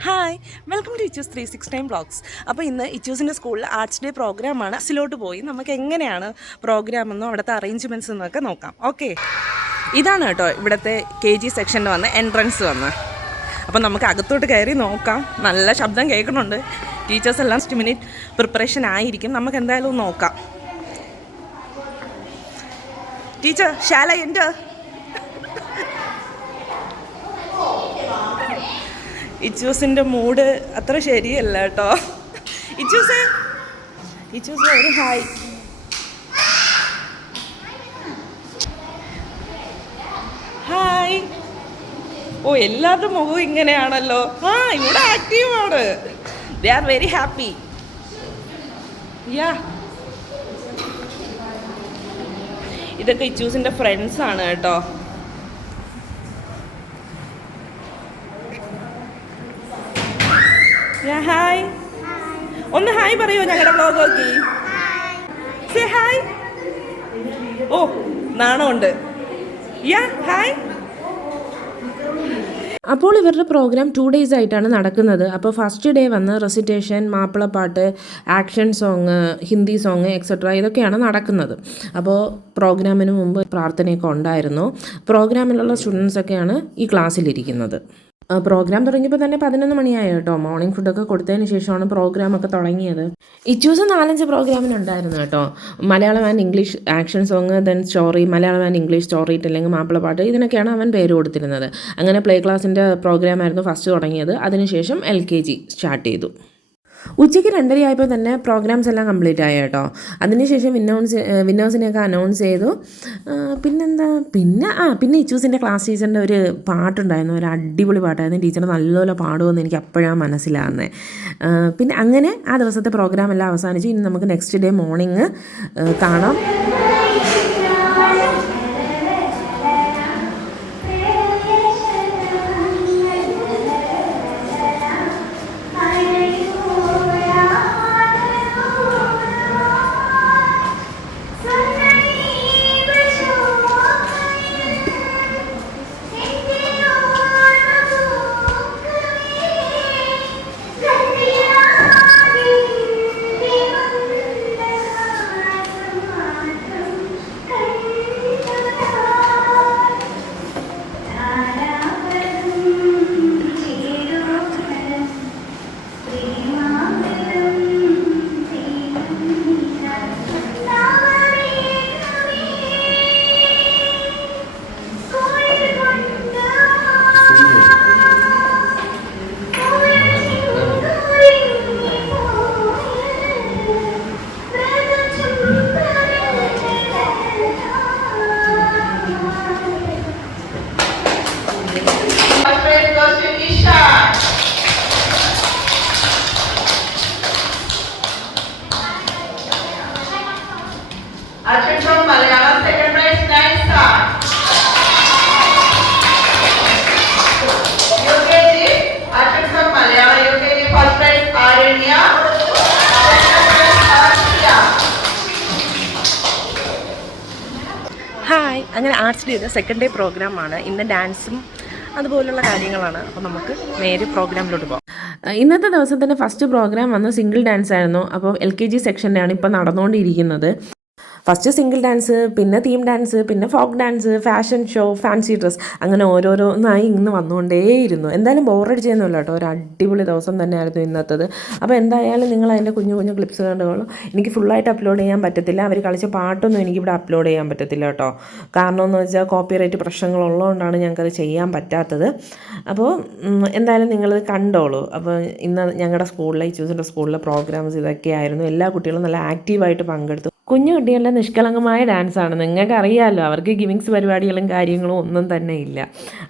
Hi, welcome to Ichoos 369 vlogs. അപ്പോൾ ഇന്ന് ഇച്ചൂസിൻ്റെ സ്കൂളിൽ ആർട്സ് ഡേ പ്രോഗ്രാമാണ്. ബസ്സിലോട്ട് പോയി നമുക്ക് എങ്ങനെയാണ് പ്രോഗ്രാമെന്നും അവിടുത്തെ അറേഞ്ച്മെൻറ്റ്സ് എന്നൊക്കെ നോക്കാം. ഓക്കെ, ഇതാണ് കേട്ടോ ഇവിടുത്തെ KG സെക്ഷനിൽ വന്ന് എൻട്രൻസ് വന്ന്. അപ്പോൾ നമുക്ക് അകത്തോട്ട് കയറി നോക്കാം. നല്ല ശബ്ദം കേൾക്കുന്നുണ്ട്. ടീച്ചേഴ്സ് എല്ലാം 10 മിനിറ്റ് പ്രിപ്പറേഷൻ ആയിരിക്കും. നമുക്ക് എന്തായാലും നോക്കാം. ടീച്ചർ ഷാല എൻ്റെ ഇച്ചൂസിൻ്റെ മൂഡ് അത്ര ശരിയല്ല കേട്ടോ. ഇച്ചൂസ് ഒരു ഹായ്. ഹായ്. ഓ, എല്ലാവരുടെ മുഖവും ഇങ്ങനെയാണല്ലോ. ഇവിടെ ആക്റ്റീവാണ്. They are very happy. Yeah, ഇതൊക്കെ ഇച്ചൂസിൻ്റെ ഫ്രണ്ട്സാണ് കേട്ടോ. ഹായ്, ഒന്ന് ഹായ് പറയൂ ഞങ്ങളുടെ വ്ളോഗ് നോക്കി. Say hi. ഓ, നാണമുണ്ട്. Yeah hi. അപ്പോൾ ഇവരുടെ പ്രോഗ്രാം 2 days ആയിട്ടാണ് നടക്കുന്നത്. അപ്പോൾ ഫസ്റ്റ് ഡേ വന്ന് recitation, Mappilappattu, action song, Hindi song et cetera ഇതൊക്കെയാണ് നടക്കുന്നത്. അപ്പോൾ പ്രോഗ്രാമിന് മുമ്പ് പ്രാർത്ഥനയൊക്കെ ഉണ്ടായിരുന്നു. പ്രോഗ്രാമിലുള്ള സ്റ്റുഡൻസൊക്കെയാണ് ഈ ക്ലാസ്സിലിരിക്കുന്നത്. പ്രോഗ്രാം തുടങ്ങിയപ്പോൾ തന്നെ 11 മണിയായി കേട്ടോ. മോർണിംഗ് ഫുഡൊക്കെ കൊടുത്തതിന് ശേഷമാണ് പ്രോഗ്രാമൊക്കെ തുടങ്ങിയത്. ഇച്ചൂസ് 4-5 പ്രോഗ്രാമിനുണ്ടായിരുന്നു കേട്ടോ. Malayalam and English action song, then story, Malayalam and English story telling, മാപ്പിളപ്പാട്ട്, ഇതിനൊക്കെയാണ് അവൻ പേര് കൊടുത്തിരുന്നത്. അങ്ങനെ പ്ലേ ക്ലാസ്സിൻ്റെ പ്രോഗ്രാമായിരുന്നു ഫസ്റ്റ് തുടങ്ങിയത്. അതിനുശേഷം LKG സ്റ്റാർട്ട് ചെയ്തു. ഉച്ചയ്ക്ക് 2:30 ആയപ്പോൾ തന്നെ പ്രോഗ്രാംസ് എല്ലാം കംപ്ലീറ്റ് ആയി കേട്ടോ. അതിനുശേഷം വിന്നേഴ്സിനെയൊക്കെ അനൗൺസ് ചെയ്തു. പിന്നെ ഇച്ചൂസിൻ്റെ ക്ലാസ് ടീച്ചറിൻ്റെ ഒരു പാട്ടുണ്ടായിരുന്നു. ഒരു അടിപൊളി പാട്ടായിരുന്നു. ടീച്ചർ നല്ലപോലെ പാടുമെന്ന് എനിക്ക് അപ്പോഴാണ് മനസ്സിലാകുന്നത്. പിന്നെ അങ്ങനെ ആ ദിവസത്തെ പ്രോഗ്രാം എല്ലാം അവസാനിച്ചു. ഇനി നമുക്ക് നെക്സ്റ്റ് ഡേ മോർണിംഗ് കാണാം. ഹായ്. അങ്ങനെ ആർട്സ് ഡേയുടെ സെക്കൻഡ് ഡേ പ്രോഗ്രാമാണ്. ഇന്ന് ഡാൻസും അതുപോലുള്ള കാര്യങ്ങളാണ്. അപ്പോൾ നമുക്ക് നേരെ പ്രോഗ്രാമിലോട്ട് പോകാം. ഇന്നത്തെ ദിവസത്തിൻ്റെ ഫസ്റ്റ് പ്രോഗ്രാം വന്ന് സിംഗിൾ ഡാൻസ് ആയിരുന്നു. അപ്പോൾ LKG സെക്ഷൻ്റെയാണ് ഇപ്പോൾ നടന്നുകൊണ്ടിരിക്കുന്നത്. ഫസ്റ്റ് സിംഗിൾ ഡാൻസ്, പിന്നെ തീം ഡാൻസ്, പിന്നെ folk dance, fashion show, fancy dress, അങ്ങനെ ഓരോരോന്നായി ഇന്ന് വന്നുകൊണ്ടേയിരുന്നു. എന്തായാലും ബോറടിച്ചൊന്നുമില്ല കേട്ടോ. ഒരു അടിപൊളി ദിവസം തന്നെയായിരുന്നു ഇന്നത്തത്. അപ്പോൾ എന്തായാലും നിങ്ങൾ അതിൻ്റെ കുഞ്ഞു കുഞ്ഞു ക്ലിപ്സ് കണ്ടുകൊള്ളൂ. എനിക്ക് ഫുള്ളായിട്ട് അപ്ലോഡ് ചെയ്യാൻ പറ്റത്തില്ല. അവർ കളിച്ച പാട്ടൊന്നും എനിക്കിവിടെ അപ്ലോഡ് ചെയ്യാൻ പറ്റത്തില്ല കേട്ടോ. കാരണം എന്ന് വെച്ചാൽ കോപ്പിറൈറ്റ് പ്രശ്നങ്ങളുള്ളതുകൊണ്ടാണ് ഞങ്ങൾക്കത് ചെയ്യാൻ പറ്റാത്തത്. അപ്പോൾ എന്തായാലും നിങ്ങളത് കണ്ടോളൂ. അപ്പോൾ ഇന്ന് ഞങ്ങളുടെ സ്കൂളിലെ ഇച്ചൂസിൻ്റെ സ്കൂളിലെ പ്രോഗ്രാംസ് ഇതൊക്കെയായിരുന്നു. എല്ലാ കുട്ടികളും നല്ല ആക്റ്റീവായിട്ട് പങ്കെടുത്തു. കുഞ്ഞു കുട്ടികളുടെ നിഷ്കളങ്കമായ ഡാൻസാണ്. നിങ്ങൾക്ക് അറിയാമല്ലോ, അവർക്ക് ഗിമിങ്സ് പരിപാടികളും കാര്യങ്ങളും ഒന്നും തന്നെ ഇല്ല.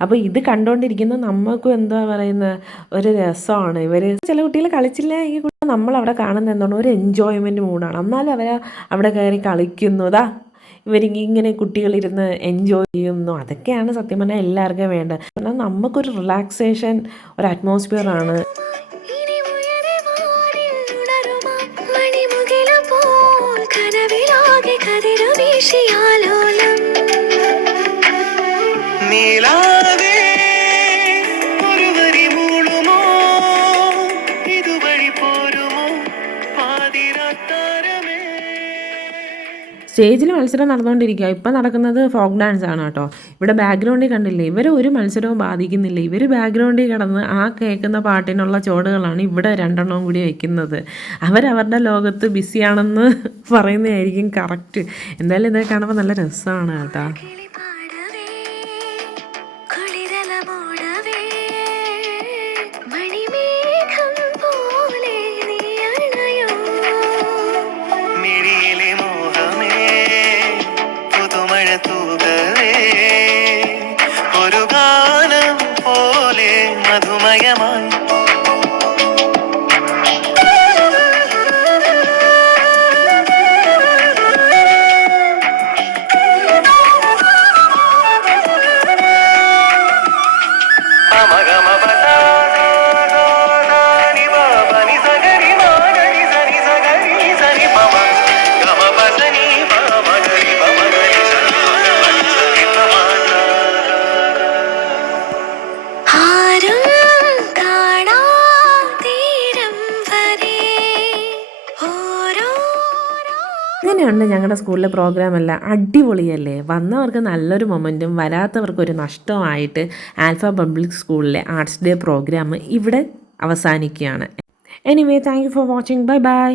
അപ്പോൾ ഇത് കണ്ടുകൊണ്ടിരിക്കുന്ന നമുക്കും എന്താ പറയുന്നത്, ഒരു രസമാണ്. ചില കുട്ടികൾ കളിച്ചില്ല എങ്കിൽ കൂടെ നമ്മളവിടെ കാണുന്നത് എന്താണ്, ഒരു എൻജോയ്മെൻറ്റ് മൂഡാണ്. എന്നാലും അവർ അവിടെ കയറി കളിക്കുന്നതാ, ഇവരിങ്ങനെ കുട്ടികളിരുന്ന് എൻജോയ് ചെയ്യുന്നു. അതൊക്കെയാണ് സത്യം പറഞ്ഞാൽ എല്ലാവർക്കും വേണ്ടത്. കാരണം നമുക്കൊരു റിലാക്സേഷൻ, ഒരു അറ്റ്മോസ്ഫിയറാണ്. നീലാവേ ഒരു വരി മൂളുമോ സ്റ്റേജിൽ മത്സരം നടന്നുകൊണ്ടിരിക്കുക. ഇപ്പം നടക്കുന്നത് ഫോക്ക് ഡാൻസ് ആണ് കേട്ടോ. ഇവിടെ ബാക്ക്ഗ്രൗണ്ടിൽ കണ്ടില്ലേ, ഇവർ ഒരു മത്സരവും ബാധിക്കുന്നില്ല. ഇവർ ബാക്ക്ഗ്രൗണ്ടിൽ കിടന്ന് ആ കേൾക്കുന്ന പാട്ടിനുള്ള ചുവടുകളാണ് ഇവിടെ രണ്ടെണ്ണവും കൂടി വയ്ക്കുന്നത്. അവരവരുടെ ലോകത്ത് ബിസിയാണെന്ന് പറയുന്നതായിരിക്കും കറക്റ്റ്. എന്തായാലും ഇത് കാണുമ്പോൾ നല്ല രസമാണ് കേട്ടോ. ഇങ്ങനെയുണ്ട് ഞങ്ങളുടെ സ്കൂളിലെ പ്രോഗ്രാം എല്ലാം. അടിപൊളിയല്ലേ? വന്നവർക്ക് നല്ലൊരു മൊമെൻറ്റും വരാത്തവർക്കൊരു നഷ്ടമായിട്ട് ആൽഫ പബ്ലിക് സ്കൂളിലെ ആർട്സ് ഡേ പ്രോഗ്രാം ഇവിടെ അവസാനിക്കുകയാണ്. Anyway, thank you for watching. Bye bye.